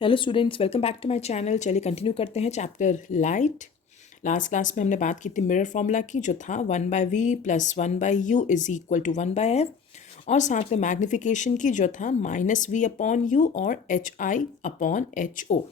Hello students, welcome back to my channel. चलिए continue करते हैं चैप्टर लाइट। लास्ट क्लास में हमने बात की थी मिरर फॉर्मूला की, जो था 1/v + 1/u is equal to 1/f, और साथ में मैग्निफिकेशन की, जो था -v/u और hi/ho।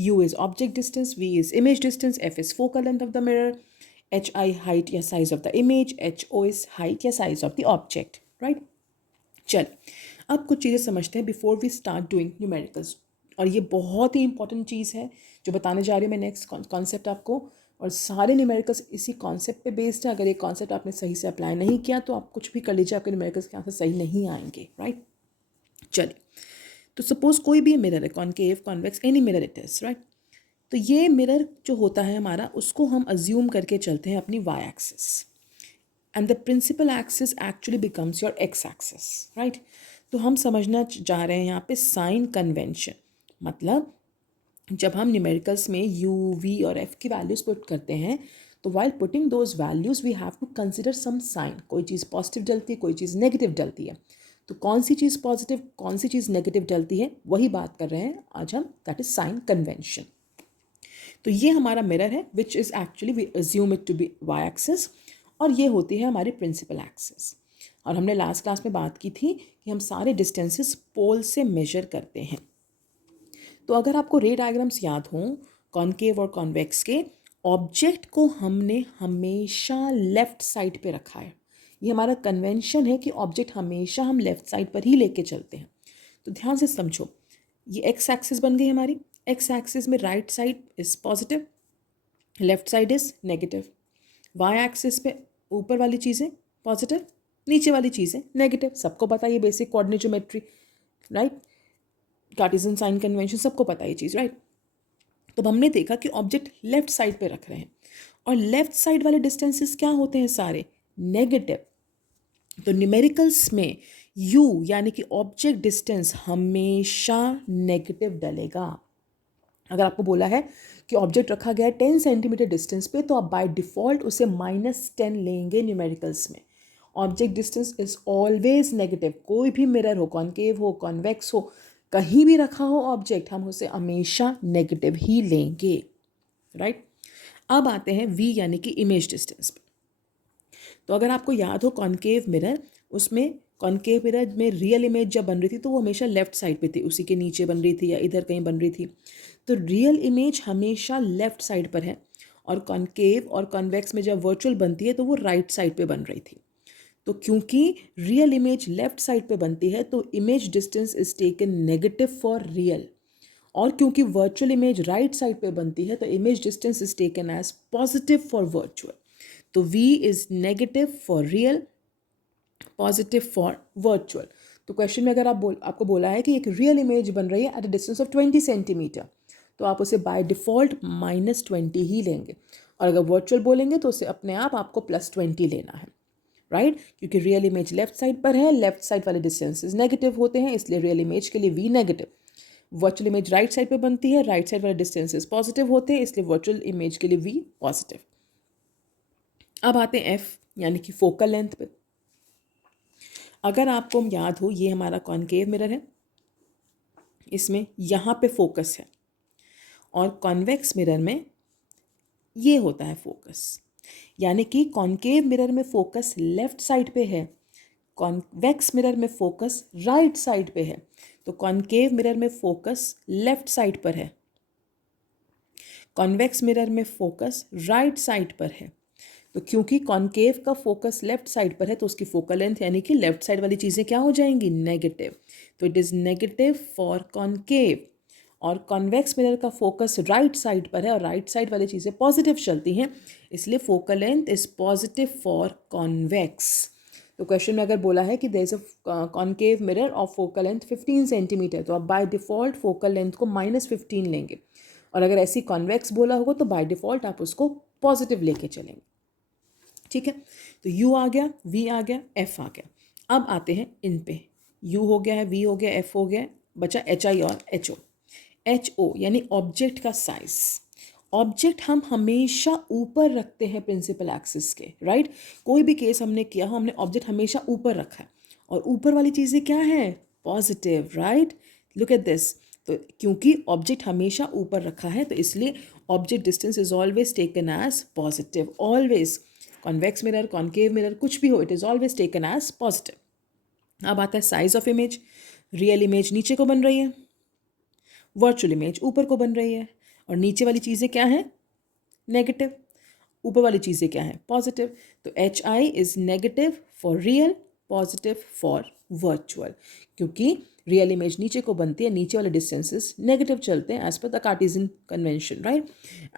u is object distance, v is image distance, f is focal length of the mirror, hi height या size of the image, ho is height या size of the object. Right, चल अब कुछ चीज़ें समझते हैं before we start doing numericals. और ये बहुत ही इंपॉर्टेंट चीज़ है जो बताने जा रही हूँ मैं नेक्स्ट कॉन्सेप्ट आपको। और सारे न्यूमेरिकल्स इसी कॉन्सेप्ट पे बेस्ड है। अगर ये कॉन्सेप्ट आपने सही से अप्लाई नहीं किया तो आप कुछ भी कर लीजिए, आपके न्यूमेरिकल्स के आंसर सही नहीं आएंगे। राइट, चलिए, तो सपोज कोई भी मिरर है, concave, convex, any mirror it is. Right, तो ये मिरर जो होता है हमारा, उसको हम अज्यूम करके चलते हैं अपनी Y axis, and the principal axis actually becomes your X axis. Right, तो हम समझना जा रहे हैं यहाँ पे साइन कन्वेंशन। मतलब जब हम न्यूमेरिकल्स में u, v और f की वैल्यूज पुट करते हैं, तो while putting those values we have to consider some sign. कोई चीज़ पॉजिटिव डलती है, कोई चीज़ नेगेटिव डलती है। तो कौन सी चीज़ पॉजिटिव, कौन सी चीज़ नेगेटिव डलती है, वही बात कर रहे हैं आज हम। That is sign convention. तो ये हमारा मिरर है which is actually we assume it to be Y axis, और ये होती है हमारी प्रिंसिपल एक्सिस। और हमने लास्ट क्लास में बात की थी कि हम सारे डिस्टेंसेस पोल से मेजर करते हैं। तो अगर आपको रे डायग्राम्स याद हों कॉनकेव और कॉन्वेक्स के, ऑब्जेक्ट को हमने हमेशा लेफ्ट साइड पे रखा है। ये हमारा कन्वेंशन है कि ऑब्जेक्ट हमेशा हम लेफ्ट साइड पर ही लेके चलते हैं। तो ध्यान से समझो, ये एक्स एक्सिस बन गई हमारी। एक्स एक्सिस में right side is positive, left side is negative. Y axis पे ऊपर वाली चीज़ें पॉजिटिव, नीचे वाली चीज़ें नेगेटिव। सबको पता है ये basic coordinate geometry. Right, Cartesian sign convention सबको पता है ये चीज़। राइट, तो हमने देखा कि ऑब्जेक्ट लेफ्ट साइड पे रख रहे हैं, और लेफ्ट साइड वाले डिस्टेंसेस क्या होते हैं, सारे नेगेटिव। तो न्यूमेरिकल्स में u यानी कि ऑब्जेक्ट डिस्टेंस हमेशा नेगेटिव डलेगा। अगर आपको बोला है कि ऑब्जेक्ट रखा गया है 10 सेंटीमीटर डिस्टेंस पे, तो आप बाय डिफ़ॉल्ट उसे -10 लेंगे न्यूमेरिकल्स में। Object distance is always negative. कोई भी मिरर हो, कॉनकेव हो, कॉन्वेक्स हो, कहीं भी रखा हो ऑब्जेक्ट, हम उसे हमेशा नेगेटिव ही लेंगे। राइट, अब आते हैं v यानी कि इमेज डिस्टेंस पे। तो अगर आपको याद हो कॉनकेव मिरर, उसमें कॉनकेव मिरर में रियल इमेज जब बन रही थी तो वो हमेशा लेफ्ट साइड पे थी, उसी के नीचे बन रही थी या इधर कहीं बन रही थी। तो रियल इमेज हमेशा लेफ्ट साइड पर है, और कॉनकेव और कॉन्वेक्स में जब वर्चुअल बनती है तो वो राइट साइड पे बन रही थी। तो क्योंकि रियल इमेज लेफ्ट साइड पे बनती है, तो image distance is taken negative for real. और क्योंकि वर्चुअल इमेज राइट साइड पे बनती है, तो image distance is taken as positive for virtual. तो v is negative for real, positive for virtual. तो क्वेश्चन में अगर आपको बोला है कि एक रियल इमेज बन रही है at a distance of 20 centimetre, तो आप उसे बाय डिफ़ॉल्ट -20 ही लेंगे। और अगर वर्चुअल बोलेंगे तो उसे अपने आप आपको +20 लेना है। राइट, क्योंकि रियल इमेज लेफ्ट साइड पर है, लेफ्ट साइड वाले डिस्टेंसेस नेगेटिव होते हैं, इसलिए रियल इमेज के लिए v negative. Virtual image right side पे बनती है, राइट साइड वाले डिस्टेंसेस पॉजिटिव होते हैं, इसलिए वर्चुअल इमेज के लिए v पॉजिटिव। अब आते हैं f यानी कि फोकल लेंथ पे। अगर आपको याद हो, ये हमारा कॉनकेव मिरर है, इसमें यहाँ पे फोकस है, और कॉन्वेक्स मिरर में ये होता है फोकस। यानी कि कॉनकेव मिरर में फोकस लेफ्ट साइड पे है, कॉन्वेक्स मिरर में फोकस राइट साइड पे है। तो कॉनकेव मिरर में फोकस लेफ्ट साइड पर है, कॉन्वेक्स मिरर में फोकस राइट साइड पर है। तो क्योंकि कॉनकेव का फोकस लेफ्ट साइड पर है, तो उसकी फोकल लेंथ यानी कि लेफ्ट साइड वाली चीज़ें क्या हो जाएंगी, नेगेटिव। तो it is negative for concave. और कॉन्वेक्स मिरर का फोकस राइट साइड पर है, और राइट साइड वाली चीज़ें पॉजिटिव चलती हैं, इसलिए focal length is positive for convex. तो क्वेश्चन में अगर बोला है कि there is a concave mirror of focal length 15 centimetre, तो आप बाय डिफ़ॉल्ट फोकल लेंथ को -15 लेंगे। और अगर ऐसी कॉन्वेक्स बोला होगा तो बाय डिफ़ॉल्ट आप उसको पॉजिटिव लेके चलेंगे। ठीक है, तो u आ गया, v आ गया, f आ गया। अब आते हैं इन पे। u हो गया है, v हो गया, f हो गया, बचा hi और ho। ho यानी ऑब्जेक्ट का साइज। ऑब्जेक्ट हम हमेशा ऊपर रखते हैं प्रिंसिपल एक्सिस के। राइट, कोई भी केस हमने किया हो, हमने ऑब्जेक्ट हमेशा ऊपर रखा है, और ऊपर वाली चीज़ें क्या है, positive. Right, look at this. तो क्योंकि ऑब्जेक्ट हमेशा ऊपर रखा है तो इसलिए object distance is always taken as positive, always. Convex mirror, concave mirror, कुछ भी हो, it is always taken as positive. अब आता है size of image. Real image नीचे को बन रही है, वर्चुअल इमेज ऊपर को बन रही है, और नीचे वाली चीज़ें क्या हैं? नेगेटिव। ऊपर वाली चीज़ें क्या हैं? पॉजिटिव। तो H I is negative for real, positive for virtual, क्योंकि रियल इमेज नीचे को बनती है, नीचे वाले डिस्टेंसेस नेगेटिव चलते हैं एज पर the Cartesian convention, right.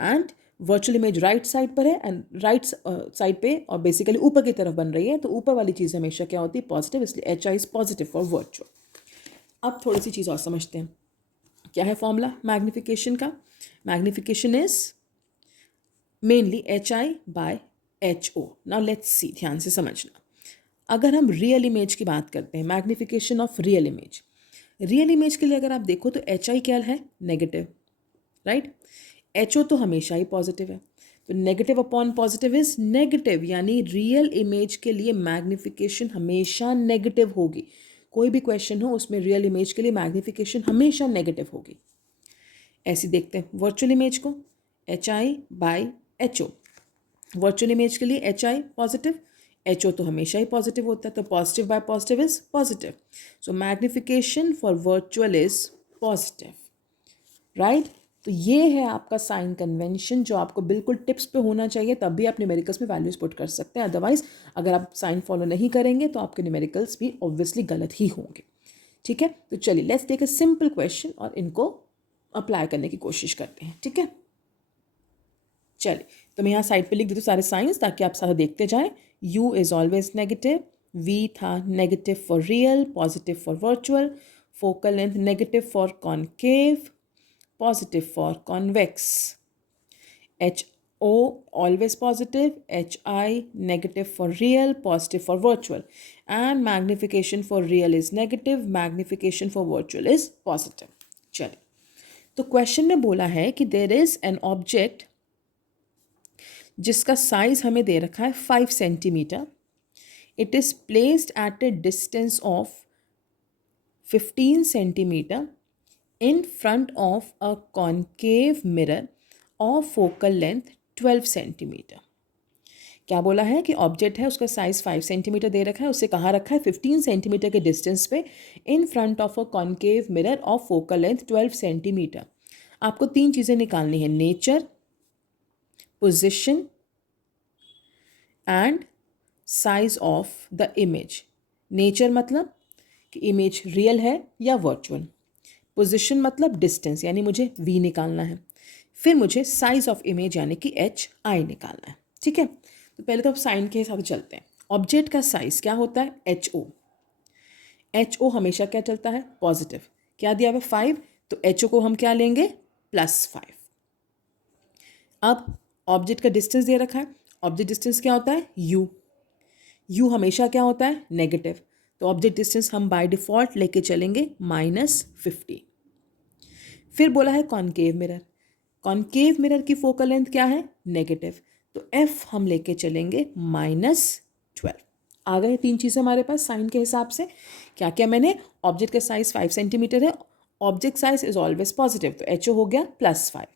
And virtual image right side पर है एंड राइट साइड पे और बेसिकली ऊपर की तरफ बन रही है, तो ऊपर वाली चीज़ हमेशा क्या होती है? पॉजिटिव, इसलिए H I is positive for virtual. अब थोड़ी सी चीज़ और समझते हैं। क्या है फॉर्मूला मैग्निफिकेशन का? Magnification is mainly H I by H O. Now let's see, ध्यान से समझना। अगर हम रियल इमेज की बात करते हैं, magnification of real image, real image के लिए अगर आप देखो तो एच आई क्या है? Negative, right. एच ओ तो हमेशा ही पॉजिटिव है, तो negative upon positive is negative, यानी रियल इमेज के लिए मैग्निफिकेशन हमेशा नेगेटिव होगी। कोई भी क्वेश्चन हो उसमें रियल इमेज के लिए मैग्निफिकेशन हमेशा नेगेटिव होगी। ऐसे देखते हैं वर्चुअल इमेज को, H I by H O. Virtual image के लिए H I positive, H O तो हमेशा ही पॉजिटिव होता है, तो positive by positive is positive. So magnification for virtual is positive, right. तो ये है आपका साइन कन्वेंशन जो आपको बिल्कुल टिप्स पे होना चाहिए, तब भी आप न्यूमेरिकल्स में वैल्यूज पुट कर सकते हैं। अदरवाइज अगर आप साइन फॉलो नहीं करेंगे तो आपके न्यूमेरिकल्स भी ऑब्वियसली गलत ही होंगे। ठीक है, तो चलिए let's take a simple question और इनको अप्लाई करने की कोशिश करते हैं। ठीक है, चलिए तो मैं यहाँ साइड पे लिख देती हूँ सारे साइंस ताकि आप सारा देखते जाएं। U is always negative, V था negative for real, positive for virtual, focal length negative for concave, positive for convex, HO always positive, HI negative for real, positive for virtual, and magnification for real is negative, magnification for virtual is positive। चलिए, तो question में बोला है कि there is an object जिसका size हमें दे रखा है 5 centimetre, it is placed at A distance of 15 centimetre in front of a concave mirror of focal length 12 centimetre. क्या बोला है कि ऑब्जेक्ट है, उसका साइज 5 सेंटीमीटर दे रखा है, उसे कहाँ रखा है? 15 सेंटीमीटर के डिस्टेंस पे in front of a concave mirror of focal length 12 centimetre. आपको 3 चीज़ें निकालनी है, nature, position and size of the image. Nature मतलब कि इमेज रियल है या वर्चुअल, पोजीशन मतलब डिस्टेंस यानी मुझे v निकालना है, फिर मुझे साइज ऑफ इमेज यानी कि एच आई निकालना है। ठीक है, तो पहले तो अब साइन के हिसाब से चलते हैं। ऑब्जेक्ट का साइज क्या होता है? H O. एच ओ हमेशा क्या चलता है? पॉजिटिव। क्या दिया हुआ? 5, तो एच ओ को हम क्या लेंगे? +5। अब ऑब्जेक्ट का डिस्टेंस दे रखा है, ऑब्जेक्ट डिस्टेंस क्या होता है? u। u हमेशा क्या होता है? नेगेटिव, तो ऑब्जेक्ट डिस्टेंस हम बाय डिफॉल्ट लेके चलेंगे -50। फिर बोला है कॉनकेव मिरर, कॉनकेव मिरर की फोकल लेंथ क्या है? नेगेटिव, तो f हम लेके चलेंगे -12। आ गए 3 चीज़ें हमारे पास साइन के हिसाब से। क्या क्या मैंने? ऑब्जेक्ट का साइज 5 सेंटीमीटर है, object size is always positive, तो एच ओ हो गया +5।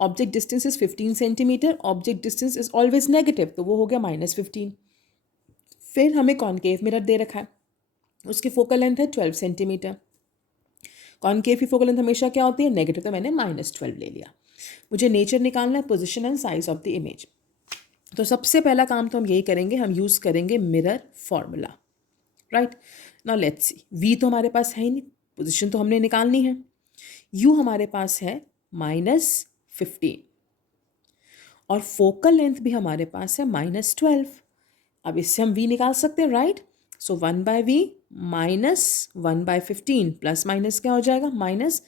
Object distance is 15 centimetre, object distance is always negative, तो वो हो गया -15। फिर हमें कॉनकेव मिरर दे रखा है, उसकी फोकल लेंथ है 12 सेंटीमीटर। कॉनकेव की फोकल लेंथ हमेशा क्या होती है? नेगेटिव, तो मैंने -12 ले लिया। मुझे नेचर निकालना है, position and size of the image. तो सबसे पहला काम तो हम यही करेंगे, हम यूज़ करेंगे mirror formula, right. Now let's see, we तो हमारे पास है ही नहीं, पोजीशन तो हमने निकालनी है। यू हमारे पास है -15 और फोकल लेंथ भी हमारे पास है -12। अब इससे हम v निकाल सकते हैं, राइट। सो 1/v -1/15 प्लस माइनस क्या हो जाएगा? माइनस।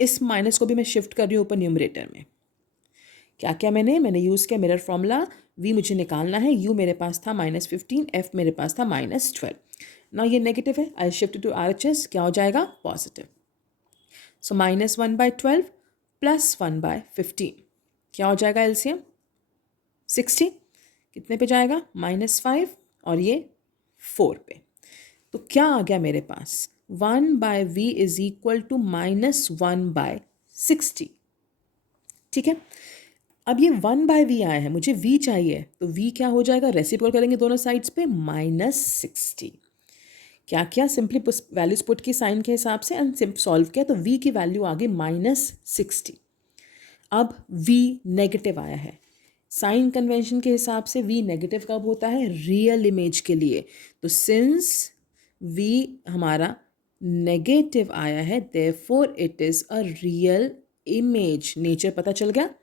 इस माइनस को भी मैं शिफ्ट कर रही हूँ ऊपर न्यूमरेटर में। क्या क्या मैंने यूज़ किया मिरर फॉर्मूला। v मुझे निकालना है, u मेरे पास था -15, f मेरे पास था -12। ना ये नेगेटिव है, आई शिफ्ट टू RHS, क्या हो जाएगा? पॉजिटिव। सो -1/12 प्लस 1/15 क्या हो जाएगा? एलसीएम 60, कितने पे जाएगा? -5 और ये 4 पे। तो क्या आ गया मेरे पास? 1/v is equal to -1/60। ठीक है, अब ये 1/v आया है, मुझे v चाहिए, तो v क्या हो जाएगा, रेसिप्रोकल करेंगे दोनों साइड्स पे, -60। क्या किया, सिंपली वैल्यूज पुट की साइन के हिसाब से एंड सॉल्व किया, तो v की वैल्यू आ गई -60। अब v नेगेटिव आया है, साइन कन्वेंशन के हिसाब से v नेगेटिव कब होता है, रियल इमेज के लिए। तो सिंस v हमारा नेगेटिव आया है, therefore it is a real image. Nature पता चल गया।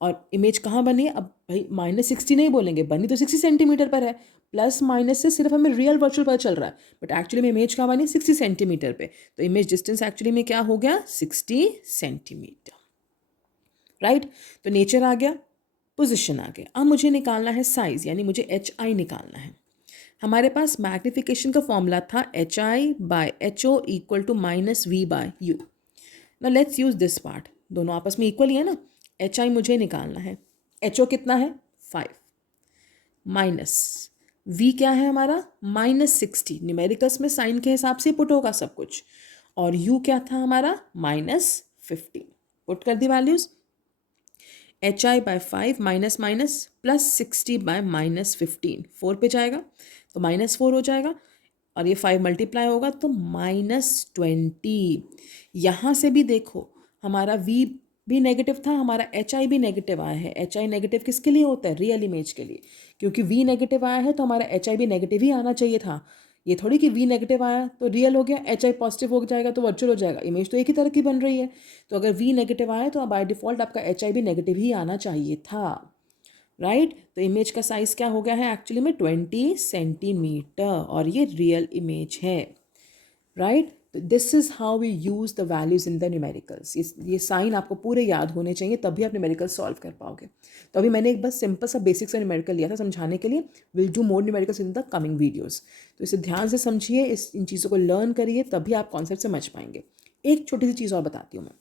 और इमेज कहाँ बनी है, अब भाई -60 नहीं बोलेंगे, बनी तो 60 सेंटीमीटर पर है, प्लस माइनस से सिर्फ हमें रियल वर्चुअल पता चल रहा है, बट एक्चुअली में इमेज कहाँ बनी, 60 सेंटीमीटर पे। तो इमेज डिस्टेंस एक्चुअली में क्या हो गया, 60 सेंटीमीटर। राइट, तो नेचर आ गया, पोजिशन आ गया। अब मुझे निकालना है साइज, यानी मुझे HI निकालना है। हमारे पास मैग्निफिकेशन का फॉर्मूला था HI/HO इक्वल टू -V/U। ना लेट्स यूज दिस पार्ट, दोनों आपस में इक्वल ही है ना। HI मुझे निकालना है, HO कितना है 5, माइनस V क्या है हमारा -60, न्यूमेरिकल्स में साइन के हिसाब से पुट होगा सब कुछ, और U क्या था हमारा -15। पुट कर the values, HI/5 minus minus plus 60/-15, 4 पे जाएगा तो -4 हो जाएगा, और ये 5 मल्टीप्लाई होगा तो -20। यहाँ से भी देखो हमारा V भी नेगेटिव था, हमारा HI भी नेगेटिव आया है। HI नेगेटिव किसके लिए होता है, रियल इमेज के लिए, क्योंकि V नेगेटिव आया है तो हमारा HI भी नेगेटिव ही आना चाहिए था। ये थोड़ी कि V नेगेटिव आया तो रियल हो गया, HI पॉजिटिव हो जाएगा तो वर्चुअल हो जाएगा, इमेज तो एक ही तरह की बन रही है। तो अगर V नेगेटिव आया तो बाय डिफ़ॉल्ट आपका HI भी नेगेटिव ही आना चाहिए था। राइट, तो इमेज का साइज़ क्या हो गया है एक्चुअली में 20 सेंटीमीटर, और ये रियल इमेज है। राइट, तो this is how we use the values in the numericals. ये साइन आपको पूरे याद होने चाहिए, तभी आप न्यूमेरिकल सॉल्व कर पाओगे। तो अभी मैंने एक बस सिंपल सा बेसिक सा न्यूमेरिकल लिया था समझाने के लिए। Will do more numericals in the coming videos. तो इसे ध्यान से समझिए, इन चीज़ों को लर्न करिए, तभी आप कॉन्सेप्ट समझ पाएंगे। एक छोटी सी चीज़ और बताती हूँ मैं।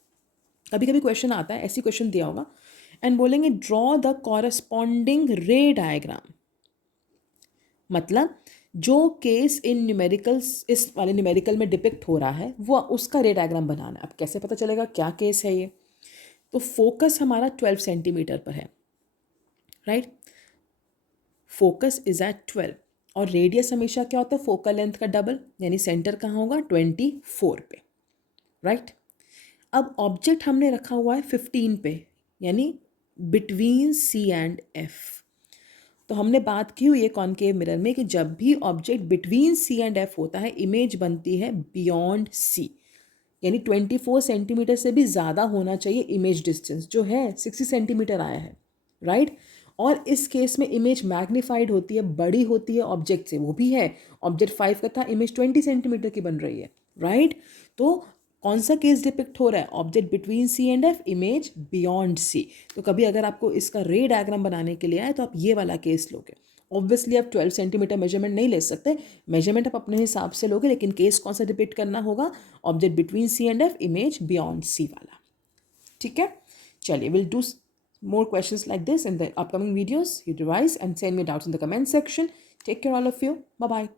कभी कभी क्वेश्चन आता है, ऐसी क्वेश्चन दिया होगा एंड बोलेंगे ड्रॉ द कॉरस्पॉन्डिंग रे डायग्राम, मतलब जो केस इन न्यूमेरिकल्स, इस वाले न्यूमेरिकल में डिपिक्ट हो रहा है, वो उसका रे डायग्राम बनाना है। अब कैसे पता चलेगा क्या केस है ये, तो फोकस हमारा 12 सेंटीमीटर पर है। राइट, फोकस इज एट 12, और रेडियस हमेशा क्या होता है, फोकल लेंथ का डबल, यानी सेंटर कहाँ होगा 24 पे। राइट, अब ऑब्जेक्ट हमने रखा हुआ है 15 पे, यानी बिटवीन C एंड F। तो हमने बात की हुई है कॉनकेव मिरर में कि जब भी object between C and F होता है, इमेज बनती है बियॉन्ड C, यानी 24 सेंटीमीटर से भी ज़्यादा होना चाहिए इमेज डिस्टेंस, जो है 60 सेंटीमीटर आया है। राइट, और इस केस में इमेज मैग्नीफाइड होती है, बड़ी होती है ऑब्जेक्ट से, वो भी है ऑब्जेक्ट 5 का था, इमेज 20 सेंटीमीटर की बन रही है। राइट, तो कौन सा केस डिपिक्ट हो रहा है, object between C and F, image beyond C। तो कभी अगर आपको इसका रे डायग्राम बनाने के लिए आए तो आप ये वाला केस लोगे। ऑब्वियसली आप 12 सेंटीमीटर मेजरमेंट नहीं ले सकते, मेजरमेंट आप अपने हिसाब से लोगे, लेकिन केस कौन सा डिपिक्ट करना होगा, object between C and F, image beyond C वाला। ठीक है, चलिए will do more questions like this in the upcoming videos. You revise and send me doubts in the comment section. Take care all of you. Bye bye.